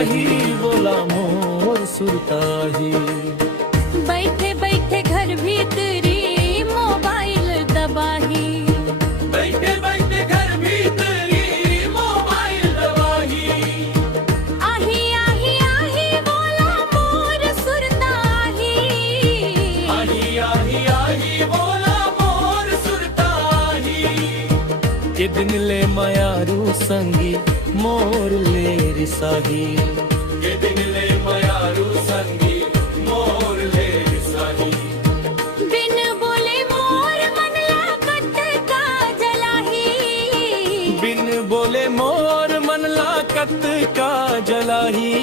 रिसाही बोला मोर सुरताही। बैठे बैठे घर भीतरी मोबाइल दबाही। बैठे बैठे घर भीतरी मोबाइल दबाही। आही आही आही बोला मोर सुरताही। आही आही आही बोला मोर सुरताही। के दिन ले मायारू संगी मोर ले रिसाही। के दिन ले मायारू संगी मोर ले रिसाही। बिन बोले मोर मन लागत का जलाही। बिन बोले मोर मन लागत का जलाही।